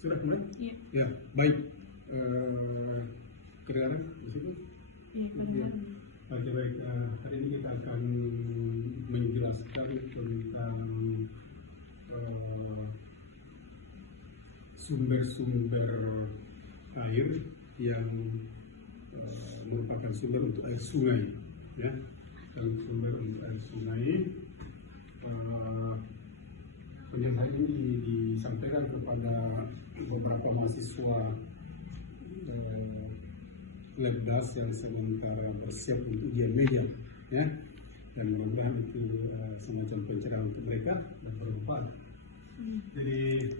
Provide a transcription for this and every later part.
Sudah mulai? Iya. Ya, baik. Kedengaran di situ? Iya, Oke, baik. Hari ini kita akan menjelaskan tentang sumber-sumber air yang merupakan sumber untuk air sungai, ya. Dan sumber untuk air sungai. Penyampaian ini disampaikan kepada beberapa mahasiswa Lebdas yang sementara bersiap untuk ujian media, ya, dan mudah-mudahan itu semacam pencerahan untuk mereka dan bermanfaat. Jadi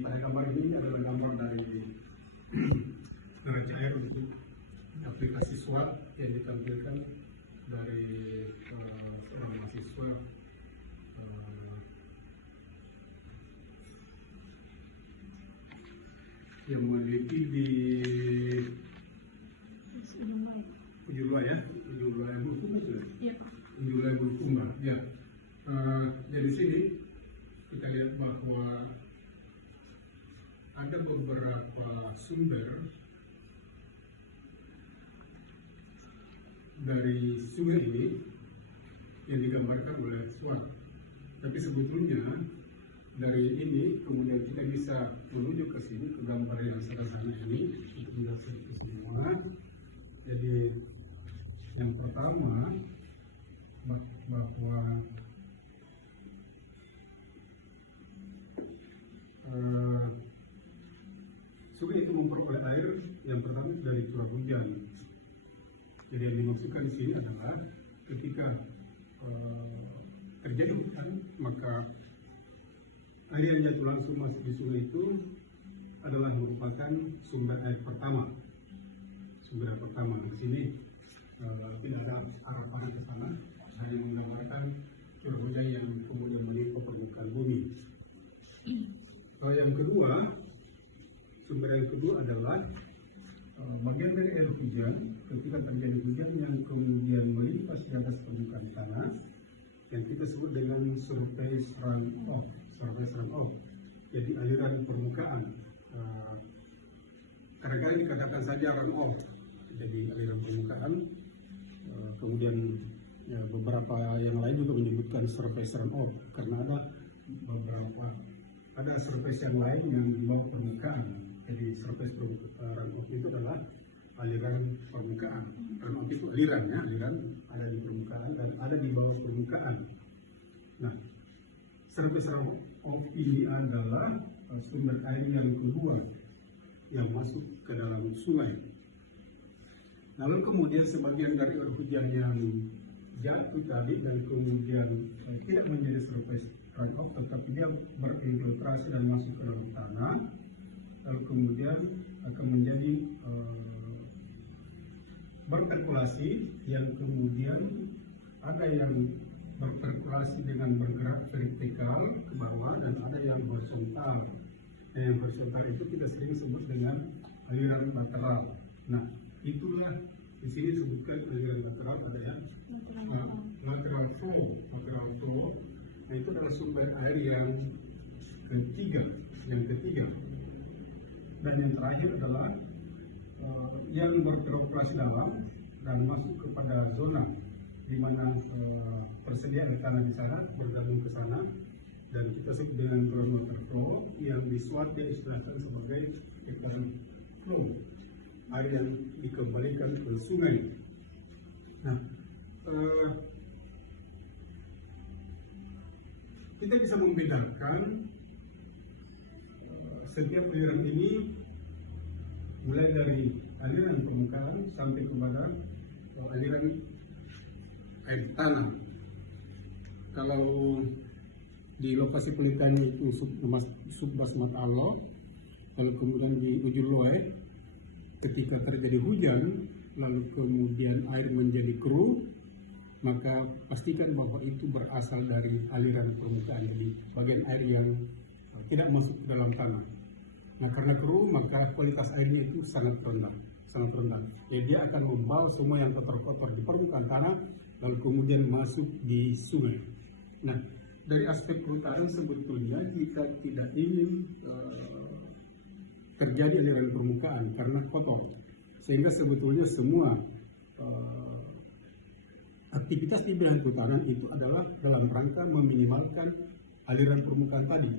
pada gambar ini adalah gambar dari neraca air untuk aplikasi swab yang ditampilkan dari seorang mahasiswa yang meneliti di Ujulua, ya, Ujulua Bulukumba sudah. Iya. Ujulua Bulukumba, ya. Dari sini kita lihat bahwa ada beberapa sumber dari sungai ini yang digambarkan oleh SWOT. Tapi sebetulnya dari ini kemudian kita bisa menuju ke sini, ke gambar yang sederhana ini untuk menjelaskan itu semua. Jadi yang pertama bahwa sungai itu memperoleh air yang pertama dari curah hujan. Jadi yang dimaksudkan di sini adalah ketika terjadi hujan, maka air yang jatuh langsung masuk di sungai itu adalah merupakan sumber air pertama. Sumber air pertama di sini tidak ada arah panah ke sana, hanya menggambarkan curah hujan yang kemudian menimpa permukaan bumi. Yang kedua, sumber yang kedua adalah bagian dari air hujan ketika terjadi hujan yang kemudian melimpas di atas permukaan tanah yang kita sebut dengan surface runoff. Surface runoff, jadi aliran permukaan. Kadang-kadang dikatakan saja runoff, jadi aliran permukaan. Kemudian ya, beberapa yang lain juga menyebutkan surface runoff karena ada surface yang lain yang di bawah permukaan. Jadi surface runoff itu adalah aliran permukaan. Runoff itu aliran, ya, aliran ada di permukaan dan ada di bawah permukaan. Nah, surface runoff ini adalah sumber air yang kedua yang masuk ke dalam sungai. Lalu kemudian sebagian dari air hujan yang jatuh tadi dan kemudian tidak menjadi surface runoff, tetapi dia berinfiltrasi dan masuk ke dalam tanah, lalu kemudian akan menjadi berkalkulasi yang kemudian ada yang berkalkulasi dengan bergerak vertikal ke bawah dan ada yang horizontal. Yang horizontal itu kita sering sebut dengan aliran lateral. Nah, itulah di sini disebutkan aliran lateral, ada ya lateral flow. Lateral flow, nah itu adalah sumber air yang ketiga. Dan yang terakhir adalah yang beroperasi dalam dan masuk kepada zona di mana tersedia air tanah di sana, bergabung ke sana, dan kita sebut dengan groundwater flow yang di SWOT dia istilahkan sebagai recurrent flow, air yang dikembalikan ke sungai. Nah, kita bisa membedakan setiap aliran ini mulai dari aliran permukaan sampai kepada aliran air tanah. Kalau di lokasi penelitian itu Subbasmat Allah, lalu kemudian di Ujulua, ketika terjadi hujan lalu kemudian air menjadi keruh, maka pastikan bahwa itu berasal dari aliran permukaan, jadi bagian air yang tidak masuk ke dalam tanah. Nah, karena keruh maka kualitas airnya itu sangat rendah. Jadi dia akan membawa semua yang kotor-kotor di permukaan tanah lalu kemudian masuk di sungai. Nah, dari aspek kehutanan sebetulnya kita tidak ingin terjadi aliran permukaan karena kotor, sehingga sebetulnya semua aktivitas di bidang kehutanan itu adalah dalam rangka meminimalkan aliran permukaan tadi,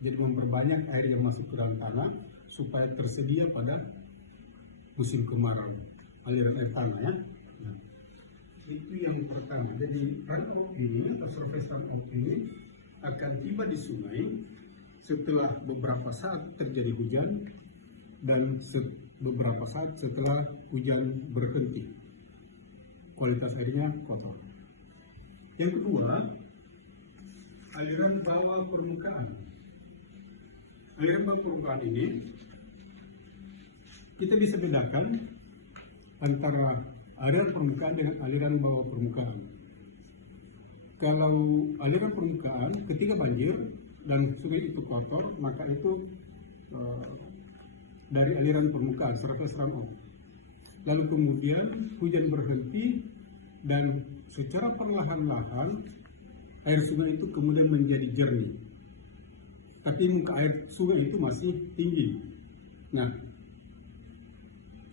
jadi memperbanyak air yang masuk ke dalam tanah supaya tersedia pada musim kemarau aliran air tanah ya. Nah, itu yang pertama. Jadi runoff ini atau surface runoff ini akan tiba di sungai setelah beberapa saat terjadi hujan dan beberapa saat setelah hujan berhenti. Kualitas airnya kotor. Yang kedua, aliran bawah permukaan. Aliran bawah permukaan ini kita bisa bedakan antara aliran permukaan dengan aliran bawah permukaan. Kalau aliran permukaan ketika banjir dan sungai itu kotor, maka itu dari aliran permukaan, surface runoff. Lalu kemudian hujan berhenti dan secara perlahan-lahan air sungai itu kemudian menjadi jernih. Tapi muka air sungai itu masih tinggi. Nah,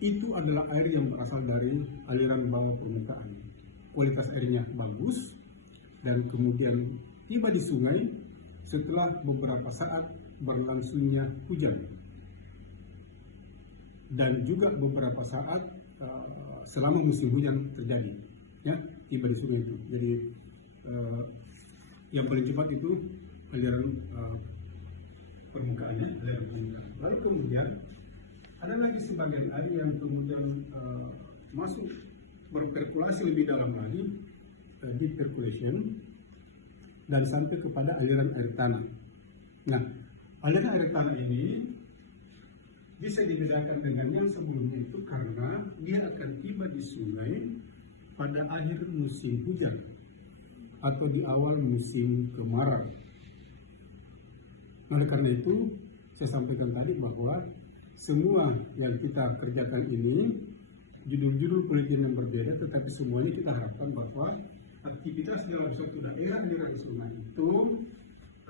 itu adalah air yang berasal dari aliran bawah permukaan. Kualitas airnya bagus dan kemudian tiba di sungai setelah beberapa saat berlangsungnya hujan. Dan juga beberapa saat selama musim hujan terjadi, ya, tiba di sungai itu. Jadi yang paling cepat itu aliran permukaannya, aliran permukaan. Lalu kemudian ada lagi sebagian air yang kemudian masuk berperkulasi lebih dalam lagi, deep percolation, dan sampai kepada aliran air tanah. Nah, aliran air tanah ini bisa dibedakan dengan yang sebelumnya itu karena dia akan tiba di sungai pada akhir musim hujan atau di awal musim kemarau. Oleh karena itu, saya sampaikan tadi bahwa semua yang kita kerjakan ini judul-judul penelitian yang berbeda, tetapi semuanya kita harapkan bahwa aktivitas dalam suatu daerah aliran sungai itu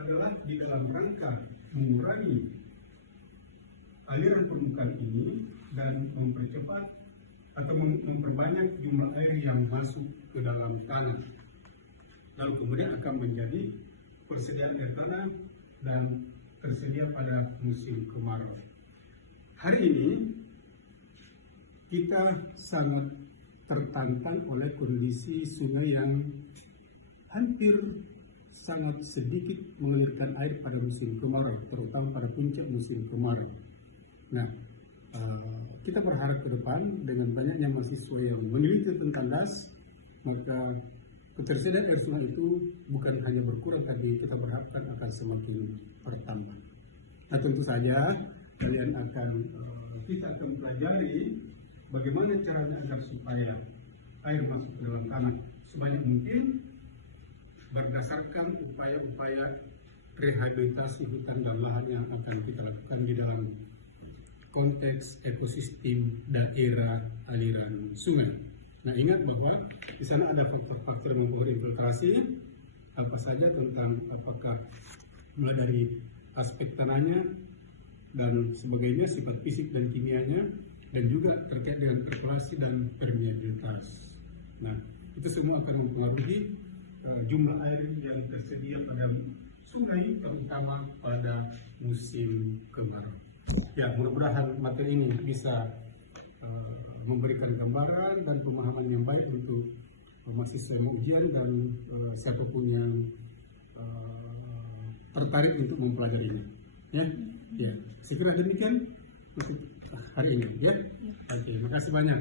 adalah di dalam rangka mengurangi aliran permukaan ini dan mempercepat atau memperbanyak jumlah air yang masuk ke dalam tanah. Lalu kemudian akan menjadi persediaan air tanah dan tersedia pada musim kemarau. Hari ini kita sangat tertantang oleh kondisi sungai yang hampir sangat sedikit mengalirkan air pada musim kemarau, terutama pada puncak musim kemarau. Nah, kita berharap ke depan dengan banyaknya mahasiswa yang meneliti tentang das, maka ketersediaan air sungai itu bukan hanya berkurang, tapi kita berharapkan akan semakin bertambah. Nah, tentu saja kita akan pelajari bagaimana caranya agar supaya air masuk ke dalam tanah sebanyak mungkin berdasarkan upaya-upaya rehabilitasi hutan dan lahan yang akan kita lakukan di dalam konteks ekosistem daerah aliran sungai. Nah, ingat bahwa di sana ada faktor-faktor yang mempengaruhi infiltrasi, apa saja tentang apakah mulai dari aspek tanahnya dan sebagainya, sifat fisik dan kimianya, dan juga terkait dengan perkulasi dan permeabilitas. Nah, itu semua akan mempengaruhi jumlah air yang tersedia pada sungai, terutama pada musim kemarau. Ya, mudah-mudahan materi ini bisa memberikan gambaran dan pemahaman yang baik untuk mahasiswa yang mau ujian dan siapapun yang tertarik untuk mempelajari ini. Ya, saya kira demikian untuk hari ini. Ya, oke, terima kasih banyak.